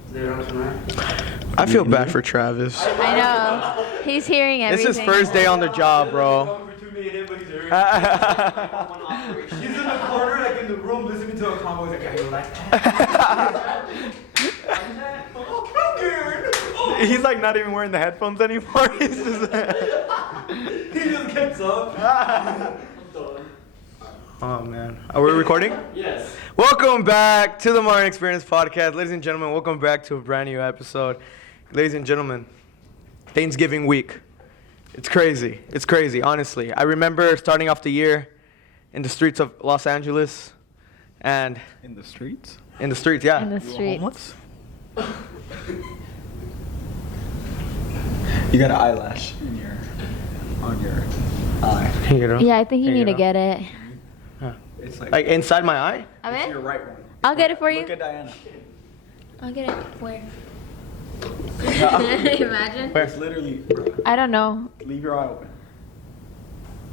tonight. I feel bad for Travis. I know. He's hearing everything. It's his first day on the job, bro. He's in the corner, like in the room, listening to a combo. He's like, yeah, you like that? He's like not even wearing the headphones anymore. He's just He just gets up. Oh man, are we recording? Yes. Welcome back to the Modern Experience Podcast, ladies and gentlemen. Welcome back to a brand new episode, ladies and gentlemen. Thanksgiving week. It's crazy. It's crazy, honestly. I remember starting off the year in the streets of Los Angeles, and In the streets? in the streets, yeah. In the streets. Homeless? You got an eyelash on your eye. You know? Yeah, I think you Here you need to go. get it. It's Like inside my eye? A it's ver? your right one. I'll get it for you. Look at Diana. I'll get it. Where? Imagine. It's literally, bro, I don't know. leave your eye open.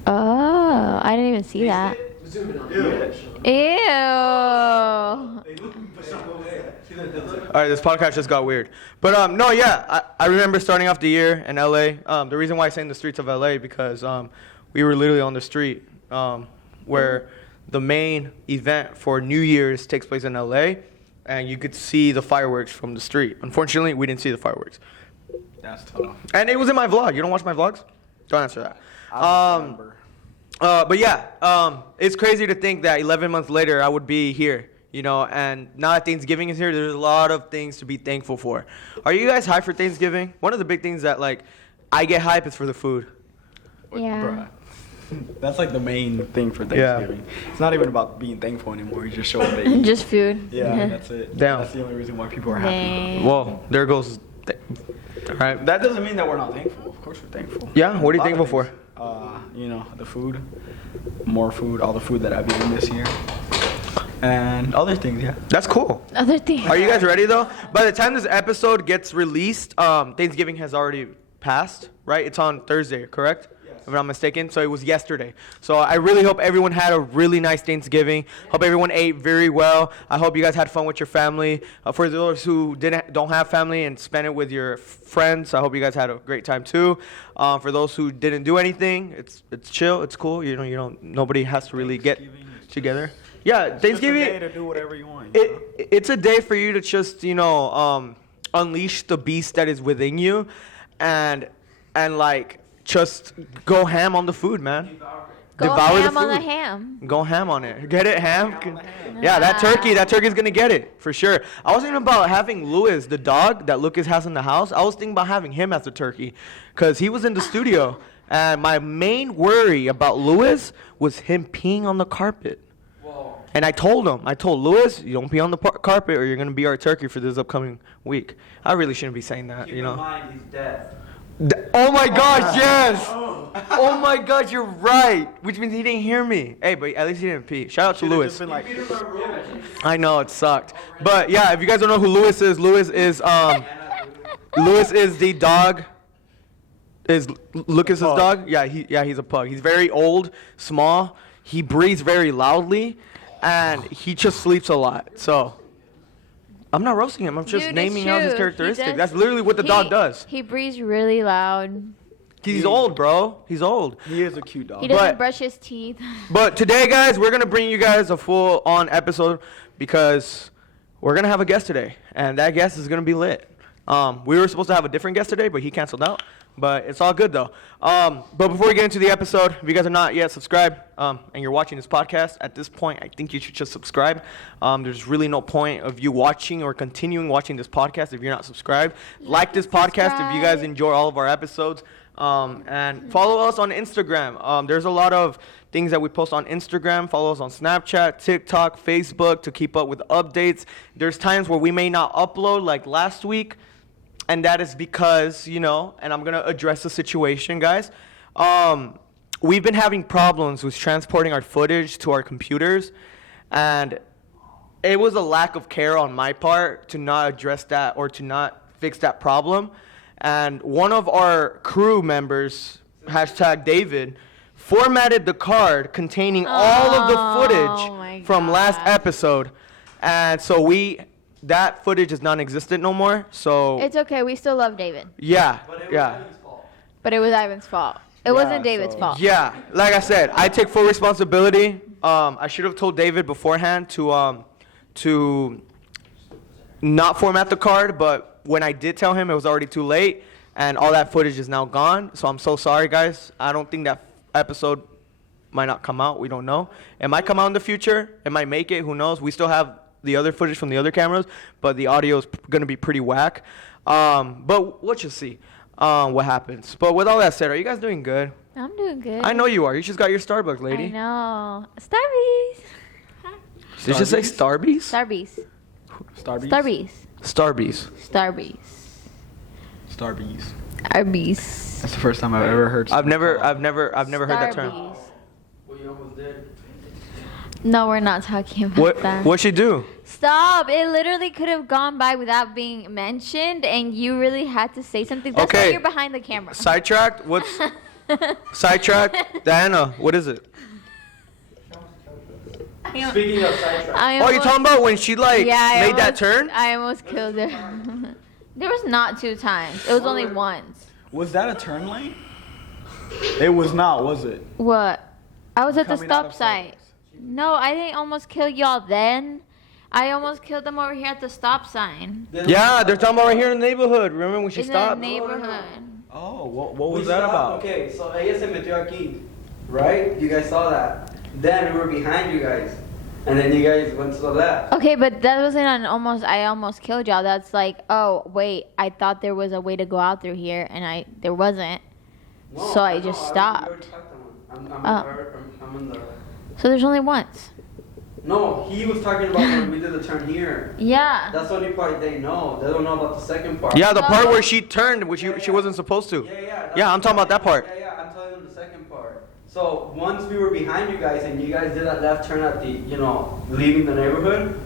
Oh, I didn't even see that. Zoom in on Ew. All right, this podcast just got weird. But no, yeah, I remember starting off the year in LA. The reason why I say in the streets of LA because we were literally on the street where the main event for New Year's takes place in LA, and you could see the fireworks from the street. Unfortunately, we didn't see the fireworks. That's tough. And it was in my vlog. You don't watch my vlogs? Don't answer that. I don't remember. But yeah, it's crazy to think that 11 months later I would be here, you know, and now that Thanksgiving is here, there's a lot of things to be thankful for. Are you guys hyped for Thanksgiving? One of the big things that, like, I get hype is for the food. Yeah. Bruh. That's like the main thing for Thanksgiving. It's not even about being thankful anymore. You just show up to eat. Just food. Yeah, that's it. Damn. That's the only reason why people are happy. Dang. Well, there goes. All right. That doesn't mean that we're not thankful. Of course we're thankful. Yeah. What are you A lot thankful of for? things. You know, the food, more food, all the food that I've eaten this year, and other things. Yeah. That's cool. Other thing. Are you guys ready though? By the time this episode gets released, Thanksgiving has already passed, right? It's on Thursday, correct? If I'm not mistaken. So it was yesterday. So I really hope everyone had a really nice Thanksgiving. Hope everyone ate very well. I hope you guys had fun with your family. For those who don't have family and spend it with your friends, I hope you guys had a great time too. For those who didn't do anything, it's chill. It's cool. You know, nobody has to really get together. Yeah, Thanksgiving. It's just a day to do whatever you want. It's a day for you to just, unleash the beast that is within you, and like just go ham on the food, man. Go Devour ham the on the food. ham. Go ham on it. Get it, ham? Yeah, that turkey's gonna get it for sure. I was thinking about having Louis, the dog that Lucas has in the house. I was thinking about having him as the turkey, cause he was in the studio, and my main worry about Louis was him peeing on the carpet. And I told Louis, you don't pee on the carpet or you're going to be our turkey for this upcoming week. I really shouldn't be saying that, you know. Keep in mind, he's dead. Oh my gosh, yes! Oh my gosh, you're right. Which means he didn't hear me. Hey, but at least he didn't pee. Shout out to Louis. Just been like, I know, it sucked. But yeah, if you guys don't know who Louis is Louis is the dog. Is Lucas's dog? Yeah, he's a pug. He's very old, small. He breathes very loudly. And he just sleeps a lot. So I'm not roasting him. I'm just Dude, naming it's out his true. characteristics. He does- That's literally what the dog does. He breathes really loud. He's old, bro. He's old. he is a cute dog. He doesn't But- brush his teeth. But today, guys, we're going to bring you guys a full-on episode because we're going to have a guest today. And that guest is going to be lit. We were supposed to have a different guest today, but he canceled out. But it's all good, though. But before we get into the episode, if you guys are not yet subscribed and you're watching this podcast, at this point, I think you should just subscribe. There's really no point of you watching or continuing watching this podcast if you're not subscribed. Like this podcast if you guys enjoy all of our episodes. And follow us on Instagram. There's a lot of things that we post on Instagram. Follow us on Snapchat, TikTok, Facebook to keep up with updates. There's times where we may not upload, like last week. And that is because, and I'm going to address the situation, guys. We've been having problems with transporting our footage to our computers. And it was a lack of care on my part to not address that or to not fix that problem. And one of our crew members, #David, formatted the card containing all of the footage from last episode. And so we that footage is non-existent no more. So It's okay. We still love David. yeah, But it was yeah. Ivan's fault. But it was Ivan's fault. It Yeah, wasn't David's so- fault. Yeah, like I said, I take full responsibility. I should have told David beforehand to not format the card, but when I did tell him, it was already too late, and all that footage is now gone. So I'm so sorry, guys. I don't think that episode might not come out. We don't know. It might come out in the future. It might make it. Who knows? We still have the other footage from the other cameras, but the audio is gonna be pretty whack. But we'll just see what happens. But with all that said, are you guys doing good? I'm doing good. I know you are. You just got your Starbucks, lady. I know. Starbies. Did you say Starbies? Starbies. Starbies. Starbies. Starbies. Starbies. Starbies. Starbies. That's the first time I've ever heard. I've never heard that term. Starbies. Well, you almost did. No, we're not talking about that. What'd she do? Stop! It literally could have gone by without being mentioned, and you really had to say something. That's why Okay. you're behind the camera. Sidetracked? What's sidetracked? Diana, what is it? Speaking of sidetrack. Oh, you talking about when she like made that turn? I almost killed her. There was not 2 times. It was only once. Was that a turn lane? It was not, was it? What? I was at the Coming out stop of sign. No, I didn't almost kill y'all then. I almost killed them over here at the stop sign. Yeah, they're talking about right here in the neighborhood. Remember when she In the stopped? neighborhood. Oh, what We was that stopped- about? Okay, so ella se metió aquí, right? You guys saw that. Then we were behind you guys, and then you guys went to the left. Okay, but that wasn't an almost. I almost killed y'all. That's like, oh wait, I thought there was a way to go out through here, and there wasn't. No, So I know, just we stopped. already talked to him. Oh. I'm in the. So there's only once. No, he was talking about when we did the turn here. Yeah. That's the only part they know. They don't know about the second part. Yeah, the part No. where she turned, which Yeah, she yeah. wasn't supposed to. Yeah, yeah. Yeah, I'm talking about that part. Yeah, I'm telling them the second part. So once we were behind you guys and you guys did that left turn at the, leaving the neighborhood,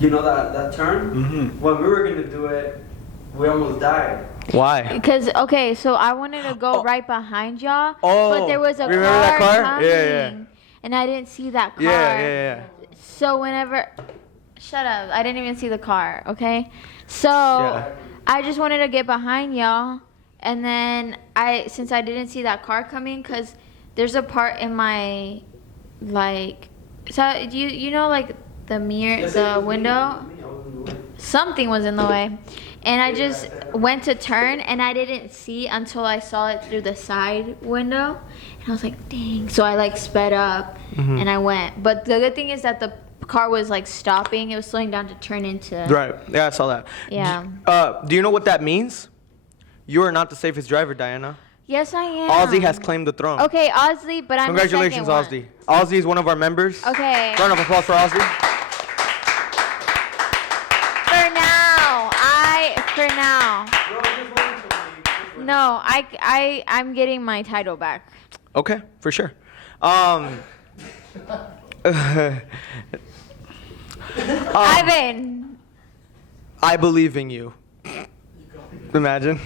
that turn? Mm-hmm. When we were gonna do it, we almost died. Why? Because okay, so I wanted to go right behind y'all, but there was a remember car, that car? coming, Yeah, yeah. and I didn't see that car. Yeah. So whenever, shut up, I didn't even see the car. Okay, so Yeah. I just wanted to get behind y'all, and then since I didn't see that car coming, cause there's a part in my, like, so like the mirror, Yes, it the was me. window. It was me. I was in the way. Something was in the way. And I just went to turn and I didn't see until I saw it through the side window. And I was like, dang. So I like sped up and I went. But the good thing is that the car was like stopping. It was slowing down to turn into. Right. Yeah, I saw that. Yeah. Do you know what that means? You are not the safest driver, Diana. Yes, I am. Ozzy has claimed the throne. Okay, Ozzy, but I'm Congratulations, the second Ozzy. Ozzy is one of our members. one. Okay. Round of applause for Ozzy. For now. Bro, just wait until we- just wait. No, I'm getting my title back. Okay, for sure. Ivan. I believe in you. Imagine.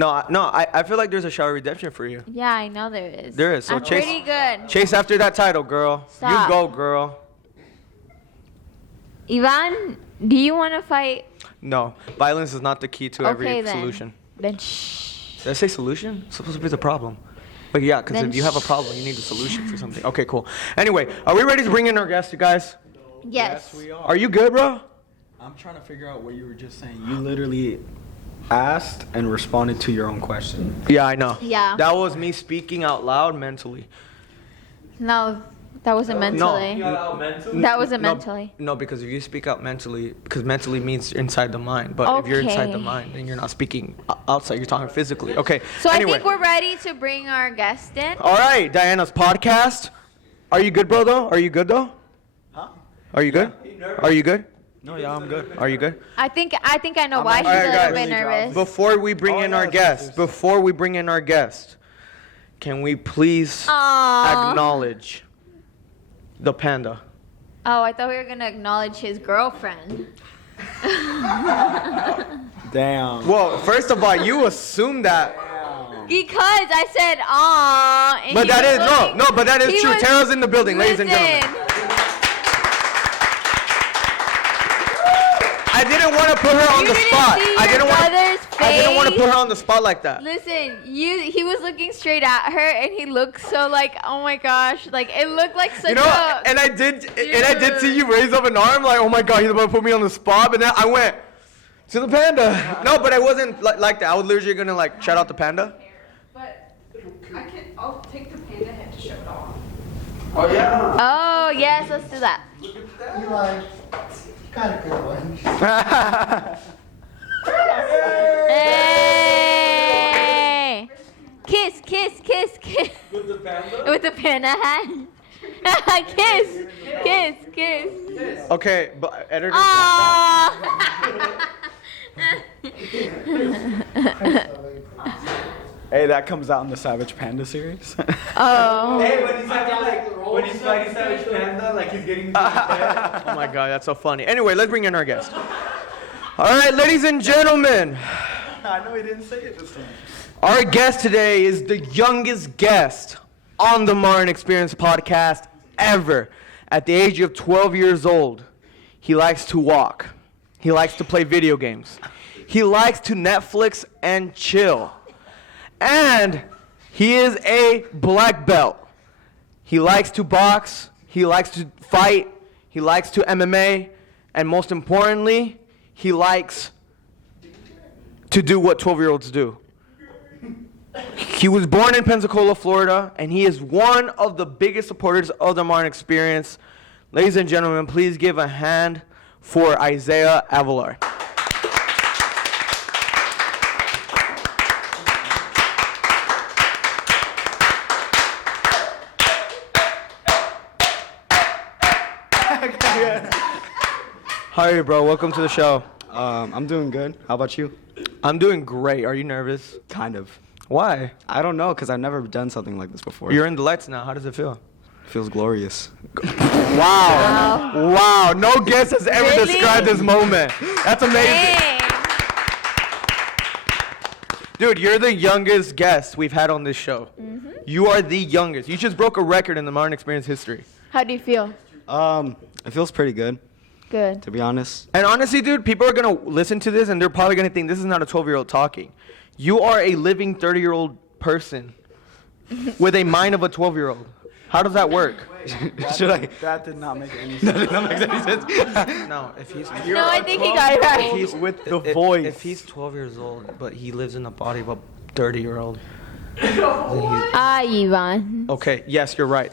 I feel like there's a shower redemption for you. Yeah, I know there is. There is, so I'm chase- pretty good. Chase after that title, girl. Stop. You go, girl. Ivan, do you want to fight? No, violence is not the key to every Okay, then. solution. Then shh. Did I say solution? It's supposed to be the problem. But yeah, because Then if you have a problem, you need a solution for something. Okay, cool. Anyway, are we ready to bring in our guest, you guys? Yes. we Are you good, bro? I'm trying to figure out what you were just saying. You literally asked and responded to your own question. Yeah, I know. Yeah. That was me speaking out loud mentally. No, that wasn't mentally. You got out mentally? That wasn't No, mentally. No, because if you speak out mentally, because mentally means inside the mind. But if you're inside the Okay. mind, then you're not speaking outside. You're talking physically. Okay. So anyway. I think we're ready to bring our guest in. All right, Diana's podcast. Are you good, bro? Though? Are you good though? Huh? Are you good? Are you good? No, yeah, I'm good. Are you good? I think I know why I'm she's a actually little really bit nervous. Before we bring Oh, in no, our it's guest, just- before we bring in our guest, can we please Aww. acknowledge the panda? Oh, I thought we were gonna acknowledge his girlfriend. Damn. Well, first of all, you assume that. Because I said aw. and But he that was is looking- no, but that is he true. was- Tara's in the building, ladies and gentlemen. Listen. I didn't want to put her on You the didn't spot. see I your didn't want. brother's I didn't want to face? put her on the spot like that. Listen, he was looking straight at her, and he looked so like, oh my gosh, like it looked like such You know, a. and I did see you raise up an arm like, oh my god, he's about to put me on the spot. But then I went to the panda. No, but I wasn't like that. I was literally gonna like shout out the panda. But I'll take the panda head to show it off. Oh yeah. Oh yes, let's do that. Eli, got a good one. Hey! Kiss, kiss, kiss, kiss. With the panda. With the panda hat. Kiss, kiss, kiss. Okay, but editor. Aww. Hey, that comes out in the Savage Panda series. Oh. Hey, when he's acting like when he's fighting Savage Panda, like he's getting. Oh my god, that's so funny. Anyway, let's bring in our guest. All right, ladies and gentlemen, I know he didn't say it this time. our guest today is the youngest guest on the Martin Experience podcast ever. At the age of 12 years old, he likes to walk. He likes to play video games. He likes to Netflix and chill. And he is a black belt. He likes to box. He likes to fight. He likes to MMA. And most importantly, he likes to do what 12-year-olds do. He was born in Pensacola, Florida, and he is one of the biggest supporters of the Martin Experience. Ladies and gentlemen, please give a hand for Eliezer Avelar. How are you, bro? Welcome to the show. I'm doing good. How about you? I'm doing great. Are you nervous? Kind of. Why? I don't know, because I've never done something like this before. You're in the lights now. How does it feel? Feels glorious. Wow. Wow. No guest has ever Really? described this moment. That's amazing. Dang. Dude, you're the youngest guest we've had on this show. Mm-hmm. You are the youngest. You just broke a record in the Martin Experience history. How do you feel? It feels pretty good, Good. to be honest. And honestly, dude, people are going to listen to this and they're probably going to think this is not a 12-year-old talking. You are a living 30-year-old person with a mind of a 12-year-old. How does that work? Should I? That did not make any sense. That makes any sense. No, if he's No, I think he got it right. he's With the voice. If he's 12 years old, but he lives in the body of a 30-year-old. Ivan. Okay, yes, you're right.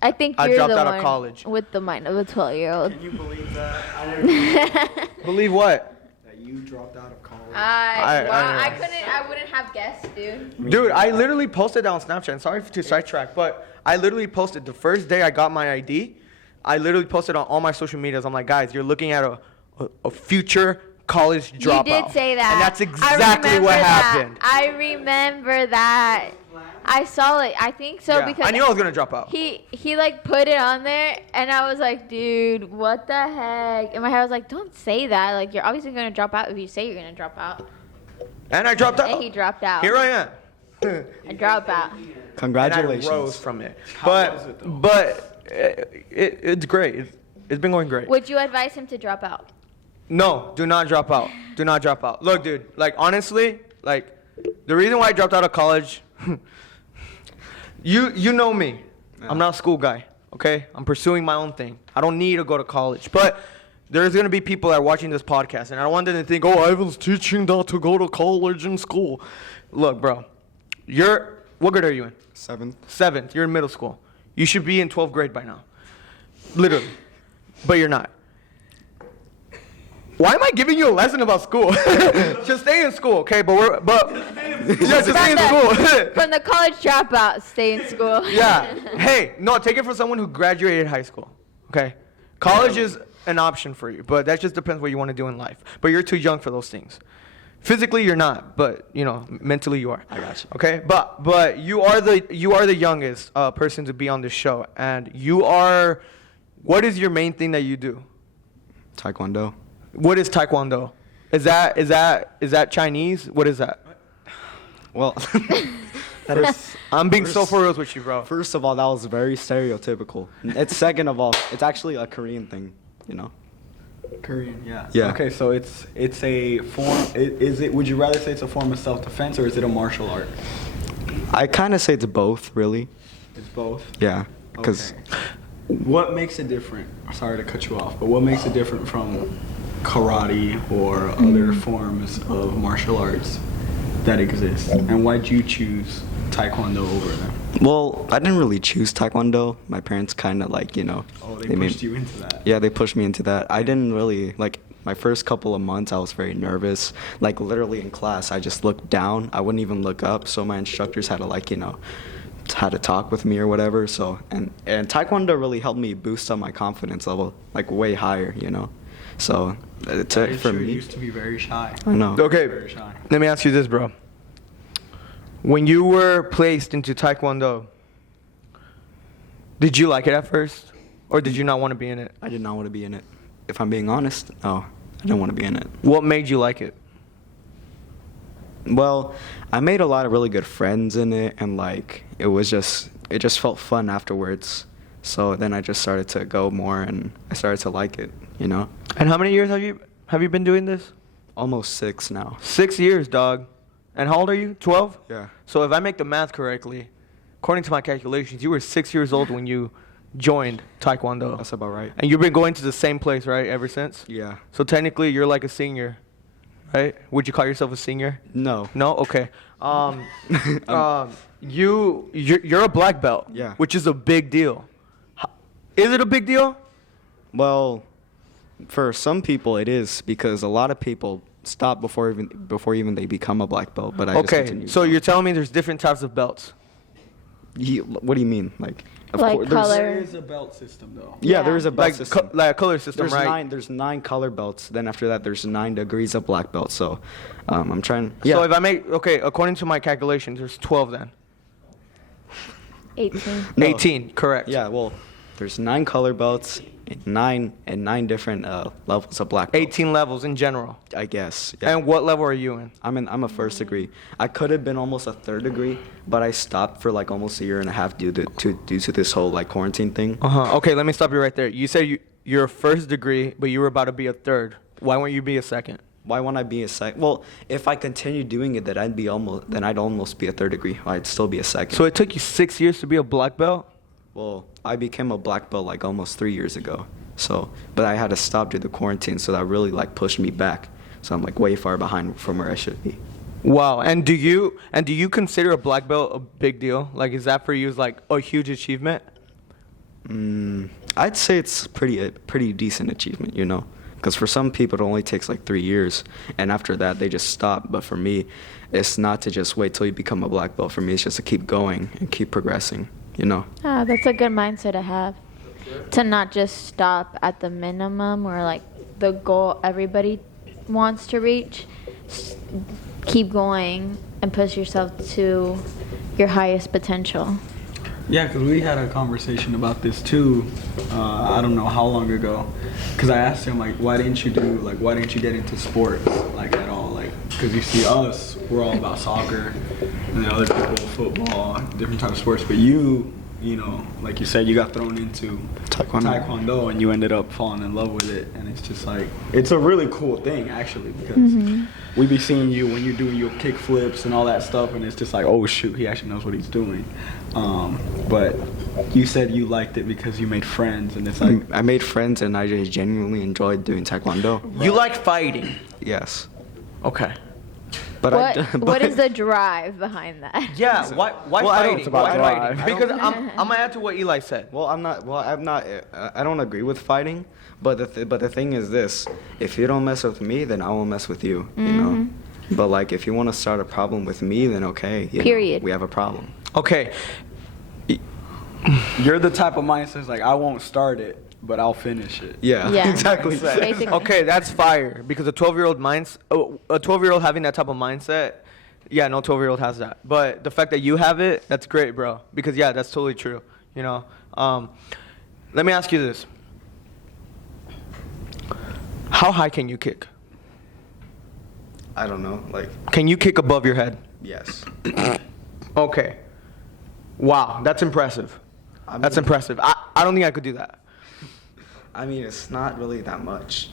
I think I you're dropped the out of one college. with the mind of a 12-year-old. Can you believe that? I never Believe what? that you dropped out of college. I wouldn't have guessed, dude. Dude, I literally posted that on Snapchat. And sorry to sidetrack, but I literally posted the first day I got my ID. I literally posted on all my social medias. I'm like, guys, you're looking at a future college dropout. You did say that. And that's I exactly remember what that. happened. I remember that. I saw it. I think so Yeah, because I knew I was gonna drop out. he like put it on there, and I was like, dude, what the heck? In my head, I was like, don't say that. Like, you're obviously gonna drop out if you say you're gonna drop out. And I dropped out. And he dropped out. Here I am. I dropped out. And I Congratulations. rose from it. How was it, though? But it's great. It's been going great. Would you advise him to drop out? No, do not drop out. Do not drop out. Look, dude, like honestly, like the reason why I dropped out of college, you know me. I'm not a school guy, okay? I'm pursuing my own thing. I don't need to go to college. But there's going to be people that are watching this podcast, and I don't want them to think, oh, Ivan's teaching not to go to college and school. Look, bro, what grade are you in? 7th. 7th. You're in middle school. You should be in 12th grade by now. Literally. But you're not. Why am I giving you a lesson about school? Just stay in school, okay? But just stay in school. From the college dropout, stay in school. Yeah. Hey, no, take it from someone who graduated high school, okay? College is an option for you, but that just depends what you want to do in life. But you're too young for those things. Physically, you're not, but mentally you are. I got you. Okay, but you are the youngest person to be on this show, and you are. What is your main thing that you do? Taekwondo. What is Taekwondo? Is that Chinese? What is that? Well, I'm being so for real with you, bro. first of all, that was very stereotypical. It's second of all, it's actually a Korean thing, Korean, yeah. Yeah. Okay, so it's a form. Is it? Would you rather say it's a form of self-defense or is it a martial art? I kind of say it's both, really. It's both. Yeah, because Okay. What makes it different? Sorry to cut you off, but what makes it different from karate or other forms of martial arts that exist? And why'd you choose Taekwondo over them? well, I didn't really choose Taekwondo. My parents kind of like, Oh, they pushed you into that. Yeah, they pushed me into that. I didn't really like my first couple of months. I was very nervous. Like literally in class, I just looked down. I wouldn't even look up. So my instructors had to like, had to talk with me or whatever. So and Taekwondo really helped me boost up my confidence level like way higher. So it's That it is for true. You me. used to be very shy. I know. Okay, Very shy. let me ask you this, bro. When you were placed into Taekwondo, did you like it at first? Or did you not want to be in it? I did not want to be in it. If I'm being honest, no, I didn't want to be in it. What made you like it? Well, I made a lot of really good friends in it, and like it just felt fun afterwards. So then I just started to go more, and I started to like it. And how many years have you been doing this? Almost 6 now. 6 years, dog. And how old are you? 12? Yeah. So if I make the math correctly, according to my calculations, you were 6 years old when you joined Taekwondo. That's about right. And you've been going to the same place, right, ever since? Yeah. So technically, you're like a senior, right? Would you call yourself a senior? No. No? Okay. You're a black belt. Yeah. Which is a big deal. Is it a big deal? Well, for some people it is because a lot of people stop before even they become a black belt. But I just Okay. continue. So you're telling me there's different types of belts. What do you mean? Like, of Like course, there's- color. There is a belt system, though. Yeah, Yeah. there is a belt Like, system. like a color system, There's right? There's 9 color belts. Then after that, there's 9 degrees of black belt. So, I'm trying. Yeah. So if I make, okay, according to my calculations, there's 12 then. 18. No. 18, correct. Yeah. Well, there's 9 color belts, and 9 different levels of black belt. 18 levels in general. I guess. Yeah. And what level are you in? I'm a 1st degree. I could have been almost a 3rd degree, but I stopped for like almost a year and a half due to this whole like quarantine thing. Okay, let me stop you right there. You said you're a 1st degree, but you were about to be a 3rd. Why won't you be a 2nd? Why won't I be a second? Well, if I continue doing it, then I'd almost be a 3rd degree. I'd still be a 2nd. So it took you 6 years to be a black belt? Well, I became a black belt like almost 3 years ago. So, but I had to stop due to quarantine, so that really like pushed me back. So I'm like way far behind from where I should be. Wow. And do you consider a black belt a big deal? Like, is that for you like a huge achievement? I'd say it's a pretty decent achievement, because for some people it only takes like 3 years, and after that they just stop. But for me, it's not to just wait till you become a black belt. For me, it's just to keep going and keep progressing. Ah, that's a good mindset to have. To not just stop at the minimum or like the goal everybody wants to reach. Keep going and push yourself to your highest potential. Yeah, because we had a conversation about this too. I don't know how long ago. Because I asked him why didn't you get into sports at all? Because you see us, we're all about soccer, and the other people football, different types of sports. But you like you said, you got thrown into Taekwondo, and you ended up falling in love with it. And it's just it's a really cool thing actually, because we be seeing you when you're doing your kick flips and all that stuff, and it's just oh shoot, he actually knows what he's doing. But you said you liked it because you made friends, and it's I made friends, and I just genuinely enjoyed doing Taekwondo. You like fighting? Yes. Okay. But What is the drive behind that? Yeah, why Well, I don't- fighting? it's about Why drive. fighting? Because I'm gonna add to what Eli said. Well, I'm not. I don't agree with fighting, but the thing is this: if you don't mess with me, then I won't mess with you. But if you want to start a problem with me, then okay. Period. We have a problem. Okay. you're the type of mindset I won't start it, but I'll finish it. Yeah. Yeah. Exactly. Basically. Okay, that's fire. Because a 12-year-old having that type of mindset, yeah, no 12-year-old has that. But the fact that you have it, that's great, bro. Because yeah, that's totally true. Let me ask you this: how high can you kick? I don't know. Can you kick above your head? Yes. Okay. Wow, that's impressive. That's impressive. I don't think I could do that. I mean, it's not really that much.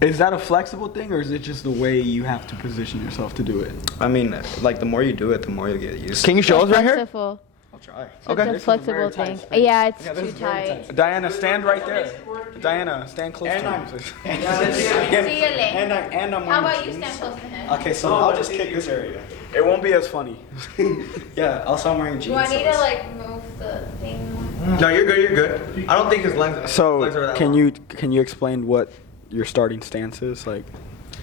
Is that a flexible thing, or is it just the way you have to position yourself to do it? I mean, like, the more you do it, the more you get used to Can you show us right here? Flexible. I'll try. Okay. It's a flexible thing. Yeah, it's too tight. Diana, stand right there. Diana, stand close to him. See you later. And I'm How wearing about you jeans. stand close to him? Okay, so I'll just kick this area. It won't be as funny. Yeah, also I'm wearing jeans. Do I need so to like move the thing? No, you're good. You're good. I don't think his legs. legs are So, that can long. you explain what your starting stance is like?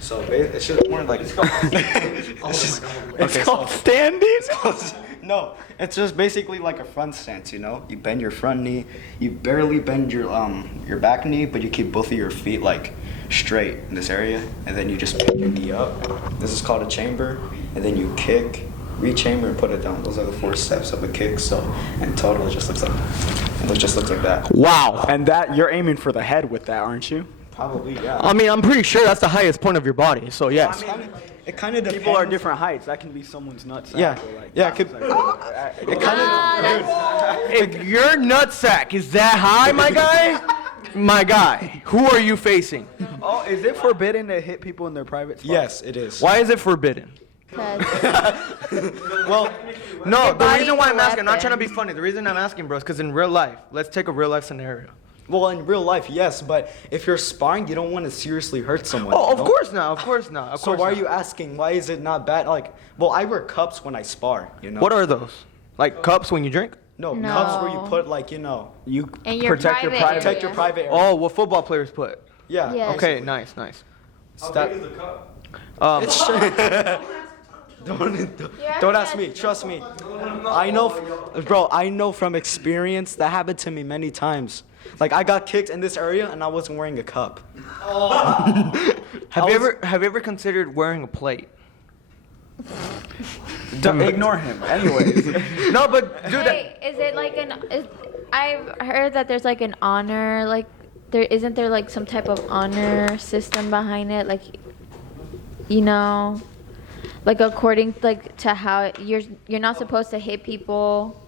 So it's just more like. It's called standing. No, it's just basically like a front stance, you know? You bend your front knee, you barely bend your back knee, but you keep both of your feet like straight in this area, and then you just pick your knee up. This is called a chamber, and then you kick, re-chamber, and put it down. Those are the 4 steps of a kick. So in total, it just looks like that. Wow. And that you're aiming for the head with that, aren't you? Probably, yeah. I mean, I'm pretty sure that's the highest point of your body. So yes. It kind of depends. People are different heights. That can be someone's nutsack. Yeah. or like, Yeah, it could- it If your nutsack is that high, my guy, who are you facing? Oh, is it forbidden to hit people in their private spots? Yes, it is. Why is it forbidden? 'Cause Well, no, the body's reason why a I'm asking, I'm not trying to be weapon. funny. The reason I'm asking, bro, is because in real life, let's take a real life scenario. Well, in real life, yes, but if you're sparring, you don't want to seriously hurt someone. Oh, you of know? course not. Of course not. Of So course why are not. you asking? Why is it not bad? Like, well, I wear cups when I spar. You know. What are those? Like cups when you drink? No, No. cups where you put like You In your protect your private private. protect your private area. Oh, what football players put. Yeah. Yeah. Okay, nice. How big is the Um, It's don't ask me. Trust me. I know, bro. I know from experience that happened to me many times. Like I got kicked in this area and I wasn't wearing a cup. have you ever considered wearing a plate? Don't ignore him. Anyways. No, but dude, Wait, is it like I've heard that there's like an honor, like isn't there like some type of honor system behind it, like, you know, like according like to how you're not supposed to hit people,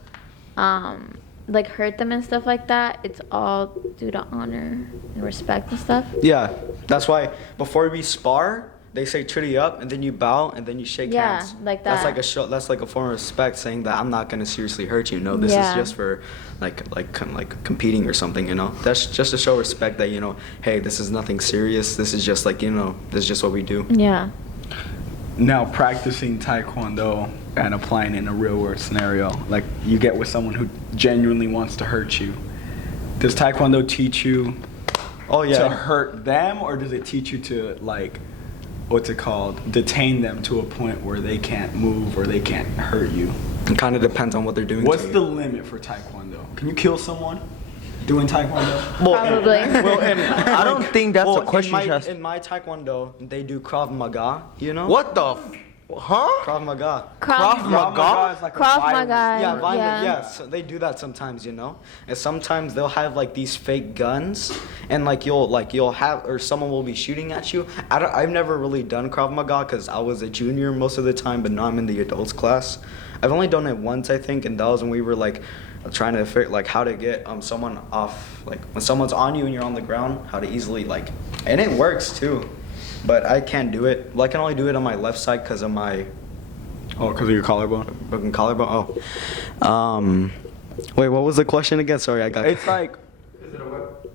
like hurt them and stuff like that. It's all due to honor and respect and stuff. Yeah, that's why before we spar, they say "chitty up," and then you bow, and then you shake Yeah, hands. like That's that. like a show. That's like a form of respect, saying that I'm not gonna seriously hurt you. No, this is Yeah. just for like competing or something. You know, that's just to show respect that hey, this is nothing serious. This is just like this is just what we do. Yeah. Now practicing Taekwondo and applying it in a real world scenario, like you get with someone who genuinely wants to hurt you. Does Taekwondo teach you Oh to yeah. hurt them, or does it teach you to like, what's it called, detain them to a point where they can't move or they can't hurt you? It kind of depends on what they're doing. What's to the you. limit for Taekwondo? Can you kill someone doing Taekwondo? Probably. well, and I don't think that's Well, a question. in my Taekwondo, they do Krav Maga. You know. What the? Huh? Krav Maga. Krav Maga? is like a Krav violent- Maga. Yeah, violent. yeah. Yeah, so they do that sometimes, and sometimes they'll have like these fake guns, and you'll have, or someone will be shooting at you. I've never really done Krav Maga because I was a junior most of the time, but now I'm in the adults class. I've only done it once, I think, and that was when we were like trying to figure like how to get someone off, like when someone's on you and you're on the ground, how to easily and it works too. But I can't do it. Well, I can only do it on my left side because of my Oh, because of your collarbone? broken collarbone. Oh. Wait, what was the question again? Sorry, I got. It's like,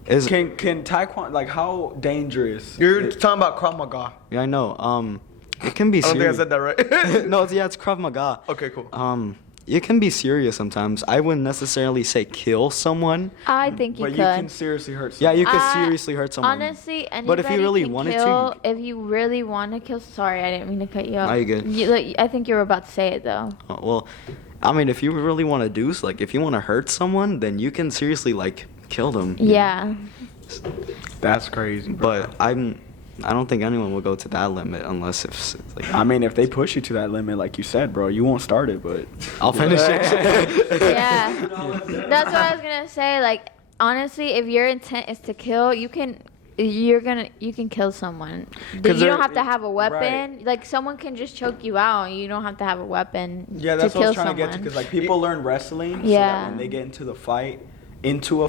Is can Taekwondo, like how dangerous? You're talking about Krav Maga. Yeah, I know. It can be I don't think I serious. said that right. No, it's Krav Maga. Okay, cool. It can be serious sometimes. I wouldn't necessarily say kill someone. I think you But could. you can seriously hurt Yeah, someone. you could seriously hurt someone. Honestly, anybody But if you really can wanted kill, to, if you really want to kill. Sorry, I didn't mean to cut you off. No, you're good. I think you were about to say it though. well, I mean, if you really want to do, if you want to hurt someone, then you can seriously kill them. Yeah. That's crazy. Bro. But I don't think anyone will go to that limit unless if I mean, if they push you to that limit, like you said, bro, you won't start it, but I'll finish it. Yeah. That's what I was gonna say. Like honestly, if your intent is to kill, you can kill someone. 'Cause You don't they're- have to have a weapon. right. Like someone can just choke you out. You don't have to have a weapon yeah, to that's what I kill was trying someone. to get to. Because like people learn wrestling, so Yeah. that when they get into a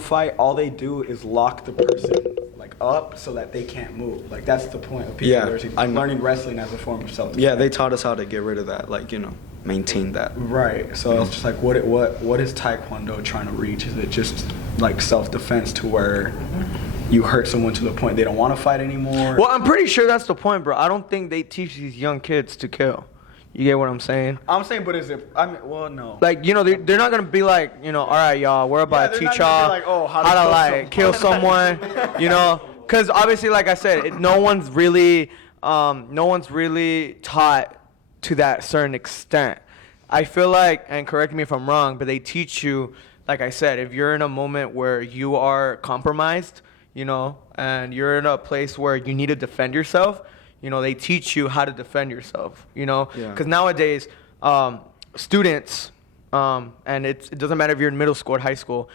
fight, all they do is lock the person like up so that they can't move. Like that's the point of people Yeah, learning wrestling as a form of self-defense. Yeah, they taught us how to get rid of that, like, maintain that. Right. So it's just like what is Taekwondo trying to reach? Is it just like self-defense to where you hurt someone to the point they don't want to fight anymore? Well, I'm pretty sure that's the point, bro. I don't think they teach these young kids to kill. You get what I'm saying? I'm saying, but is it? I mean, well, no. Like, they're not gonna be like, all right, y'all, we're about to teach y'all like, oh, how to to like kill someone, because obviously, like I said, no one's really taught to that certain extent. I feel like, and correct me if I'm wrong, but they teach you, like I said, if you're in a moment where you are compromised, and you're in a place where you need to defend yourself, they teach you how to defend yourself, because nowadays, students, and it doesn't matter if you're in middle school or high school,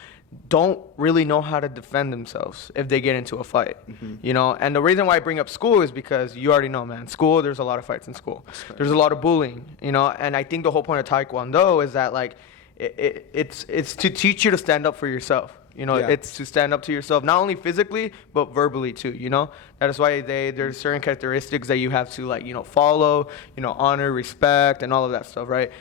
don't really know how to defend themselves if they get into a fight, and the reason why I bring up school is because you already know, man, school, there's a lot of fights in school. There's a lot of bullying, and I think the whole point of Taekwondo is that, like, it's to teach you to stand up for yourself. It's to stand up to yourself, not only physically, but verbally too, That is why there's certain characteristics that you have to, like, follow, honor, respect, and all of that stuff, right?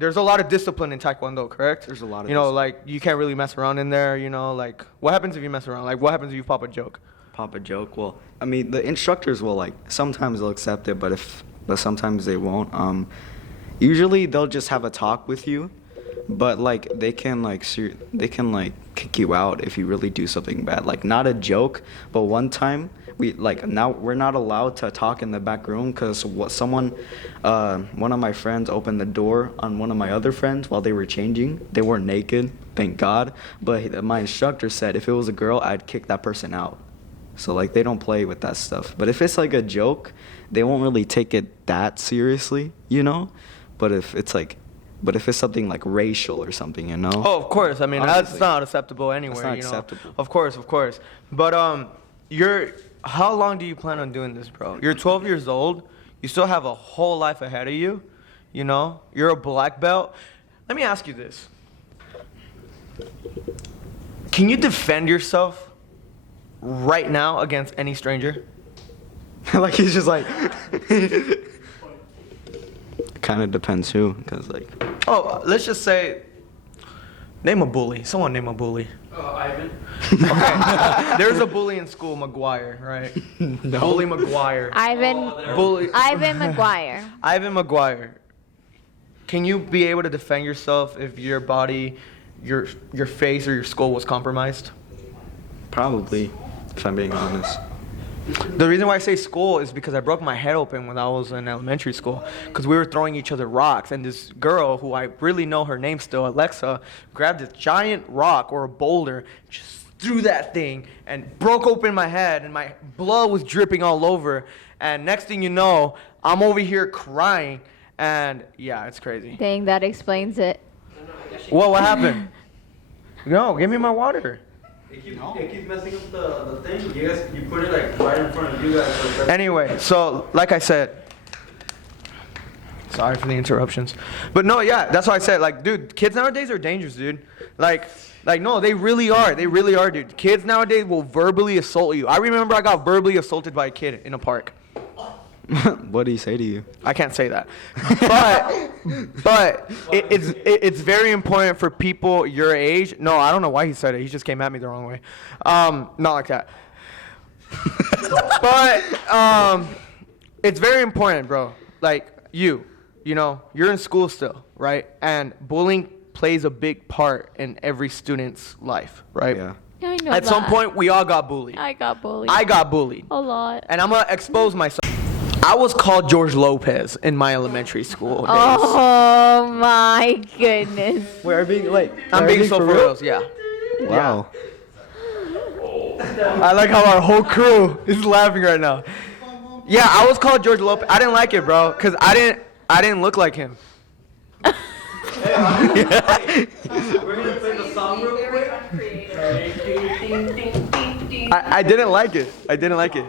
There's a lot of discipline in Taekwondo, correct? There's a lot of discipline. Like, you can't really mess around in there, like, what happens if you mess around? Like, what happens if you pop a joke? Pop a joke? Well, I mean, the instructors will, like, sometimes they'll accept it, but sometimes they won't. Usually they'll just have a talk with you. But, like, they can kick you out if you really do something bad. Like, not a joke, but one time now we're not allowed to talk in the back room because one of my friends opened the door on one of my other friends while they were changing. They weren't naked, thank God. But my instructor said if it was a girl, I'd kick that person out. So, like, they don't play with that stuff. But if it's like a joke, they won't really take it that seriously, But if it's something like racial or something, Oh, of course. I mean, Honestly, that's not acceptable anywhere. That's not acceptable. Of course. But how long do you plan on doing this, bro? You're 12 years old. You still have a whole life ahead of you. You're a black belt. Let me ask you this. Can you defend yourself right now against any stranger? Like, he's just like... Kind of depends who, because, like... Oh, let's just say, name a bully. Someone name a bully. Ivan. Okay. There's a bully in school, McGuire, right? No. Bully McGuire. Bully. Ivan McGuire. Ivan McGuire. Can you be able to defend yourself if your body, your face, or your skull was compromised? Probably, if I'm being honest. The reason why I say school is because I broke my head open when I was in elementary school because we were throwing each other rocks, and this girl, who I really know her name still, Alexa, grabbed this giant rock or a boulder, just threw that thing and broke open my head, and my blood was dripping all over, and next thing you know, I'm over here crying, and yeah, it's crazy. Dang, that explains it. What happened? No, give me my water. It keeps messing up the thing. You put it like right in front of you guys. So anyway, so like I said, sorry for the interruptions, but no, yeah, that's why I said, like, dude, kids nowadays are dangerous, dude. Like no, they really are, dude. Kids nowadays will verbally assault you. I remember I got verbally assaulted by a kid in a park. What did he say to you? I can't say that, but it's very important for people your age. No, I don't know why he said it. He just came at me the wrong way. Not like that. But it's very important, bro. Like you're in school still, right? And bullying plays a big part in every student's life, right? Yeah. I know At some point, we all got bullied. I got bullied. I got bullied. A lot. And I'm gonna expose myself. I was called George Lopez in my elementary school days. Oh my goodness. I'm being so for real. Yeah. Wow. Yeah. I like how our whole crew is laughing right now. Yeah, I was called George Lopez. I didn't like it, bro, cause I didn't look like him. We're gonna play the song real quick. I didn't like it.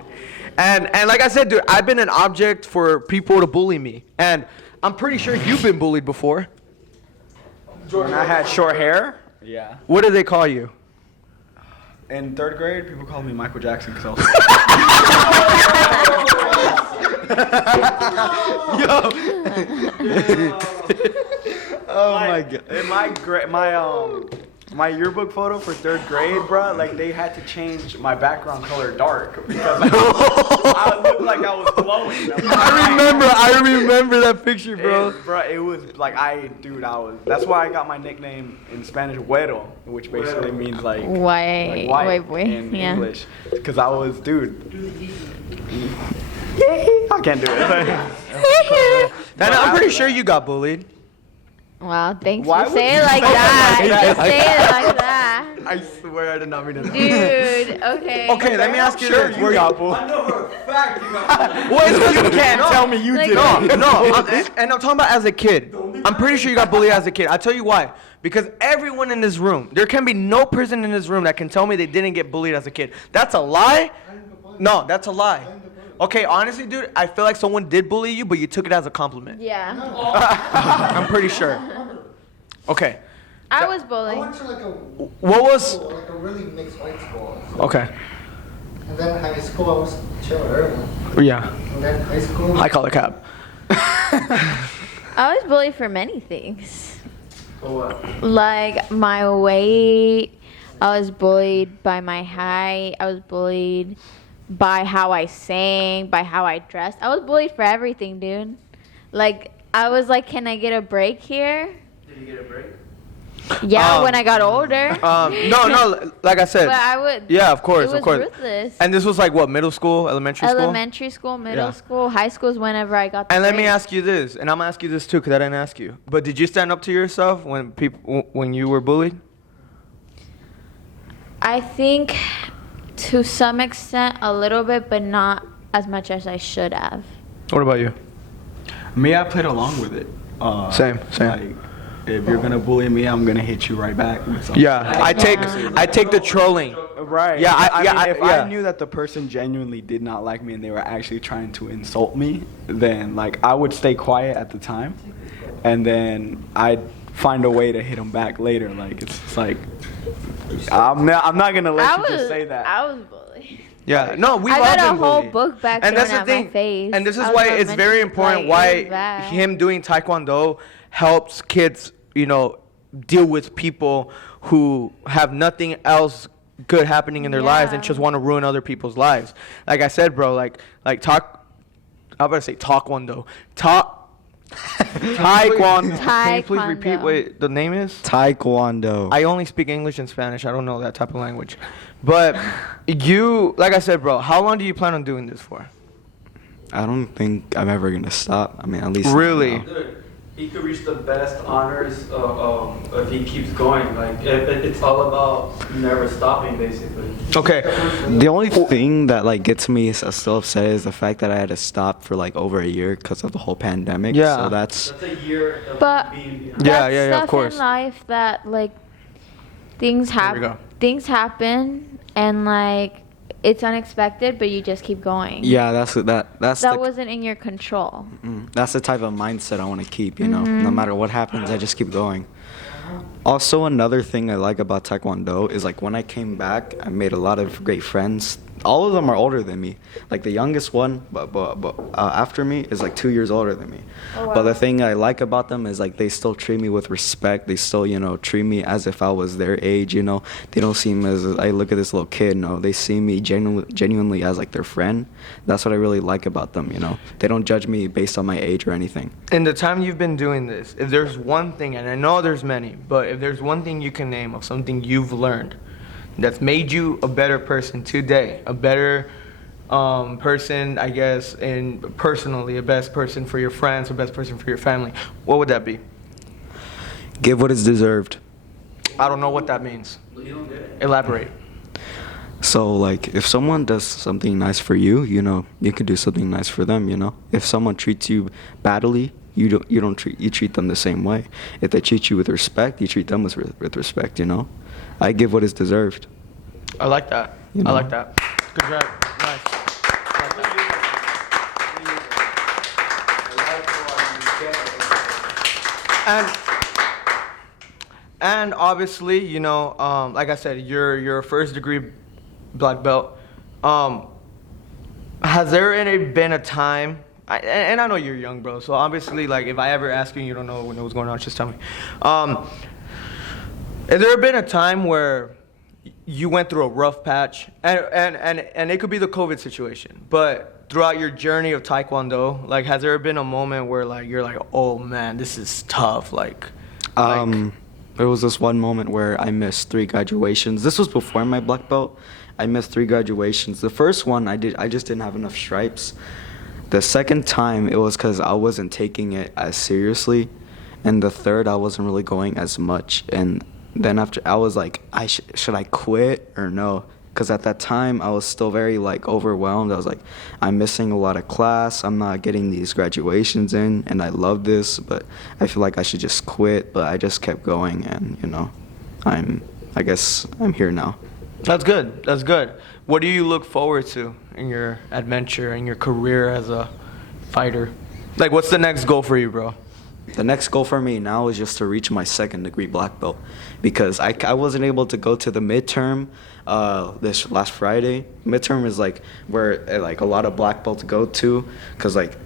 And like I said, dude, I've been an object for people to bully me. And I'm pretty sure you've been bullied before. When I had short hair? Yeah. What did they call you? in 3rd grade, people called me Michael Jackson because I was. Oh my god. In my yearbook photo for 3rd grade, bro, like they had to change my background color dark because I looked like I was glowing. I remember that picture, bro. It was like that's why I got my nickname in Spanish, güero, which basically means like White boy. in Yeah. English. Because I was, dude. I can't do it. And I'm pretty sure you got bullied. Wow, thanks Why for would saying you it like say that. it You like say it like that. I swear I did not mean to. Dude, okay. Okay, let me ask you this. You got bullied. I know for a fact you got Well, it's 'cause You can't tell me you Like- did. And I'm talking about as a kid. I'm pretty sure you got bullied as a kid. I'll tell you why. Because everyone in this room, there can be no person in this room that can tell me they didn't get bullied as a kid. That's a lie? No, that's a lie. Okay, honestly, dude, I feel like someone did bully you, but you took it as a compliment. Yeah. I'm pretty sure. Okay. I was I bullied. went to like a What was... like a really mixed white school. Okay. And then high school, I was chill with everyone. Yeah. And then high school, I call it cab. I was bullied for many things. For what? Like my weight. I was bullied by my height. I was bullied by how I sang, by how I dressed. I was bullied for everything, dude. Like, I was like, can I get a break here? Did you get a break? Yeah, when I got older. No, like I said. But I would. Yeah, of course, It was of course. ruthless. And this was like what, middle school, elementary school? Elementary school, middle Yeah. school, high school is whenever I got the And let me break. ask you this, and I'm gonna ask you this too, because I didn't ask you. But did you stand up to yourself when you were bullied? I think to some extent a little bit, but not as much as I should have. What about you? Me, I played along with it. Same. Like, if you're gonna bully me, I'm gonna hit you right back with something. Yeah, I take the trolling. Right. Yeah, I mean, if yeah. I knew that the person genuinely did not like me and they were actually trying to insult me, then like I would stay quiet at the time, and then I'd find a way to hit them back later. Like it's like I'm not gonna let you just say that. I was bullied. Yeah, no, we've I all got been a whole bullied. book back And thrown that's the at thing. my face. And this is I was why it's very elementary, important like, it why was bad. him doing Taekwondo helps kids, deal with people who have nothing else good happening in their lives and Yeah. just want to ruin other people's lives. Like I said, bro, I'm about to say Taekwondo. Taekwondo. Can you please repeat Taekwondo. what the name is? Taekwondo. I only speak English and Spanish. I don't know that type of language. But you, like I said, bro, how long do you plan on doing this for? I don't think I'm ever gonna stop. I mean, at least Really? now. Dude, he could reach the best honors if he keeps going. Like it's all about never stopping, basically. Okay. The only thing that like gets me still upset is the fact that I had to stop for like over a year because of the whole pandemic. Yeah. So that's That's a year of But- being behind. Yeah, That's yeah, of stuff course. in life that like things There we happen. go. Things happen, and like it's unexpected, but you just keep going. yeah. That's That the, wasn't in your control. that's the type of mindset I want to keep. No matter what happens, I just keep going. Also, another thing I like about Taekwondo is like when I came back, I made a lot of great friends. All of them are older than me. Like the youngest one, but after me is like 2 years older than me. But the thing I like about them is like they still treat me with respect. They still treat me as if I was their age. They don't see me as I look at this little kid. No, they see me genuinely as like their friend. That's what I really like about them. They don't judge me based on my age or anything. In the time you've been doing this, if there's one thing, and I know there's many, but if there's one thing you can name of something you've learned that's made you a better person today, a better person, I guess, and personally, a best person for your friends, a best person for your family, what would that be? Give what is deserved. I don't know what that means. You don't get it. Elaborate. So like if someone does something nice for you, you can do something nice for them, If someone treats you badly, you treat them the same way. If they treat you with respect, you treat them with respect, I give what is deserved. I like that. You I know. like that. Good job. Nice. And obviously, like I said, you're a first degree black belt. Has there been a time? And I know you're young, bro. So obviously, like, if I ever ask you, and you don't know what's going on, just tell me. Has there been a time where you went through a rough patch, and it could be the COVID situation, but throughout your journey of Taekwondo, like, has there been a moment where, like, you're like, oh man, this is tough, There was this one moment where I missed 3 graduations. This was before my black belt. I missed 3 graduations. The first one I just didn't have enough stripes. The second time it was because I wasn't taking it as seriously, and the third I wasn't really going as much. And then after I was like, should I quit or no? Because at that time I was still very like overwhelmed. I was like, I'm missing a lot of class. I'm not getting these graduations in, and I love this, but I feel like I should just quit. But I just kept going, and I guess I'm here now. That's good. That's good. What do you look forward to in your adventure, in your career as a fighter? Like, what's the next goal for you, bro? The next goal for me now is just to reach my 2nd degree black belt, because I wasn't able to go to the midterm this last Friday. Midterm is like where like a lot of black belts go to, because like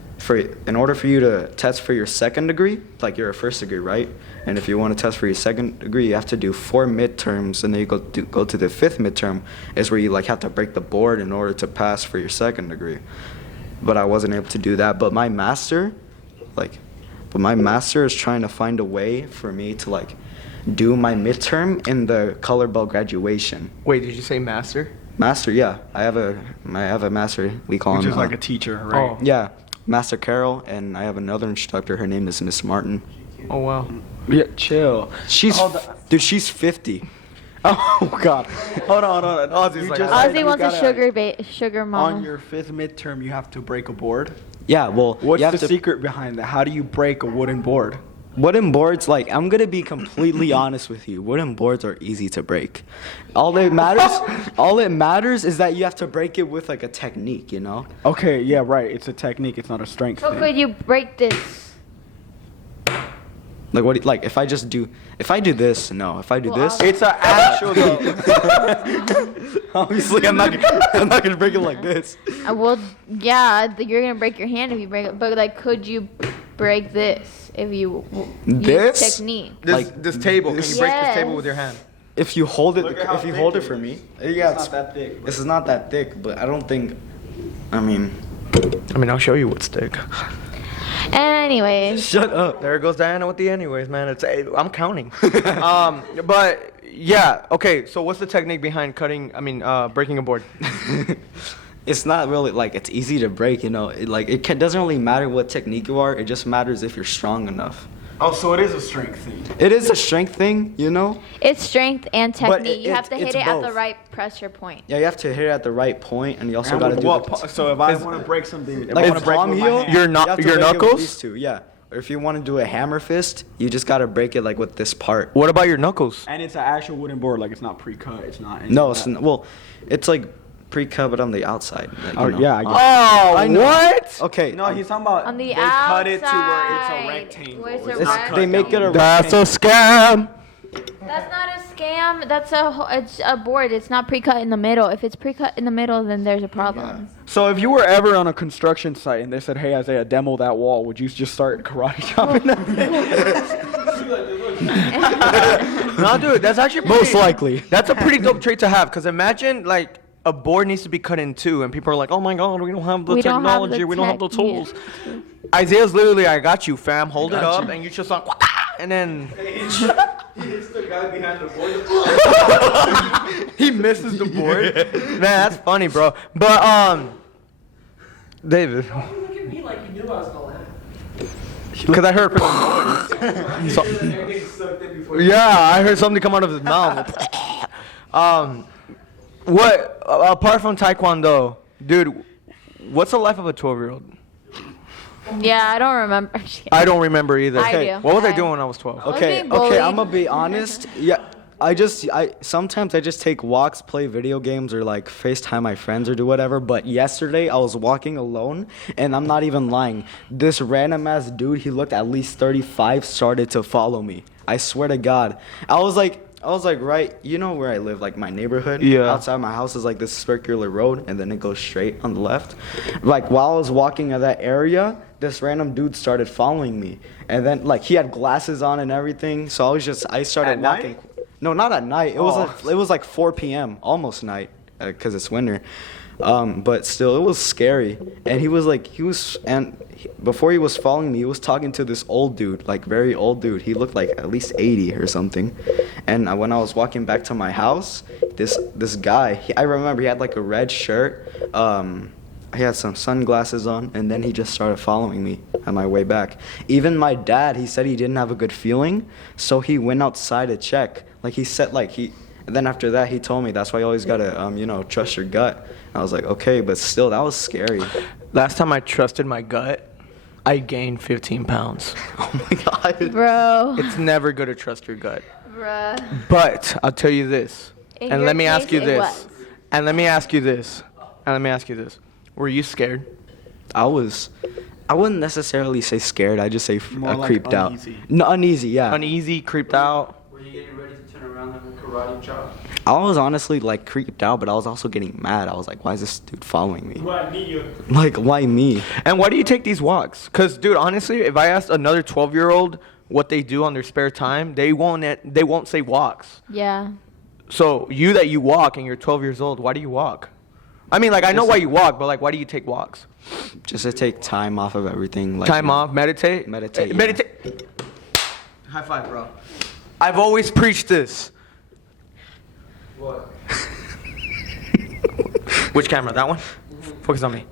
in order for you to test for your 2nd degree, like you're a 1st degree, right? And if you want to test for your 2nd degree, you have to do 4 midterms, and then you go to the 5th midterm is where you like have to break the board in order to pass for your 2nd degree. But I wasn't able to do that. But my master is trying to find a way for me to like do my midterm in the color belt graduation. Wait, did you say master? Master, yeah. I have a master. We call Which him is like a teacher, right? Oh. yeah, Master Carol, and I have another instructor. Her name is Miss Martin. Oh, wow. Yeah, chill. She's 50. Oh God. Hold on. Ozzy's You like, just Ozzy said you wants a gotta- sugar mama. On your 5th midterm, you have to break a board. Yeah, well, What's you have the to, secret behind that? How do you break a wooden board? Wooden boards, like, I'm gonna be completely honest with you. Wooden boards are easy to break. All it matters is that you have to break it with like a technique, you know? Okay, yeah, right. It's a technique. It's not a strength So thing. could you break this? Like what? Like if I do this, no. If I do this, It's an actual. obviously I'm not gonna break it like this. Well, yeah, you're gonna break your hand if you break it. But like, could you break this if you This? use technique? This table. Can you break this table Yes. with your hand? If you hold it, Look at how if you thick hold it it for is. me, yeah, It's not that thick. This is not that thick, but I don't think. I mean, I'll show you what's thick. Anyways, shut up. There goes Diana with the anyways, man. I'm counting. But yeah, okay. So what's the technique behind breaking a board? It's not really like it's easy to break, you know. Doesn't really matter what technique you are. It just matters if you're strong enough. Oh, so it is a strength thing. It is a strength thing, you know. it's strength and But technique. You have to hit it's it at the both. right pressure point. Yeah, you have to hit it at the right point, and you also And got to with do what the, so if I want to break something, if I like want to break palm with my heel, hand, Your you have to your break it with knuckles? these two, yeah. Or if you want to do a hammer fist, you just got to break it like with this part. What about your knuckles? and it's an actual wooden board, like it's not pre-cut. It's not. any No, of that. well, it's like pre-cut, but on the outside. Like, Oh you know. yeah. I get Oh, I know. what? Okay. No, he's talking about On the they outside. cut it to where it's a rectangle. Where it's a It's It's- not cut they make down. it a That's a scam. That's not a scam. That's it's a board. It's not pre-cut in the middle. If it's pre-cut in the middle, then there's a problem. So if you were ever on a construction site and they said, "Hey, Isaiah, demo that wall," would you just start karate chopping them? No, dude, that's actually Most likely. That's a pretty dope trait to have. Cause imagine like a board needs to be cut in two, and people are like, "Oh my God, we don't have the We don't have technology. the We don't have the tech- yeah. tools." Isaiah's literally, "I got you, fam. Hold it up," and you just like, and then He hits the guy behind the board. he misses the board. Man, that's funny, bro. But David, Why you look at me like you knew I was gonna laugh? because I heard. Everything sucked in before. Yeah, I heard something come out of his mouth. What apart from Taekwondo, dude? What's the life of a 12-year-old? Yeah, I don't remember. I don't remember either. I do. What was I I- doing when I was 12? was Okay, being okay, bullied. I'm gonna be honest. Yeah, sometimes I just take walks, play video games, or like FaceTime my friends or do whatever. But yesterday I was walking alone, and I'm not even lying. This random ass dude, he looked at least 35, started to follow me. I swear to God. I was like, I was like, right, you know where I live, like my neighborhood? Yeah. Outside my house is like this circular road, and then it goes straight on the left. Like, while I was walking in that area, this random dude started following me. And then, like, he had glasses on and everything, so I started At walking. night? No, not at night. It was like 4 p.m., almost night, because it's winter. But still, it was scary. And before he was following me, he was talking to this old dude, like very old dude. He looked like at least 80 or something. And when I was walking back to my house, this guy, I remember he had like a red shirt. He had some sunglasses on, and then he just started following me on my way back. Even my dad, he said he didn't have a good feeling, so he went outside to check. Like he said, and then after that, he told me that's why you always gotta, trust your gut. I was like, okay, but still, that was scary. Last time I trusted my gut, I gained 15 pounds. Oh my God. Bro. It's never good to trust your gut. Bruh. But I'll tell you this, In and your let me ask case, you it this, was. and let me ask you this, and let me ask you this. Were you scared? I wouldn't necessarily say scared. I'd just say More like creeped uneasy. out. No, uneasy, yeah. Uneasy, creeped out? Were you getting ready to turn around and karate chop? I was honestly like creeped out, but I was also getting mad. I was like, why is this dude following me? Why me? Like, why me? And why do you take these walks? Because, dude, honestly, if I asked another 12-year-old what they do on their spare time, they won't say walks. Yeah. So you walk and you're 12 years old, why do you walk? I mean, like, I know why you walk, but, like, why do you take walks? Just to take time off of everything. Like, Time off, meditate? Meditate, yeah. Meditate. High five, bro. I've always preached this. What? Which camera? That one? Focus on me.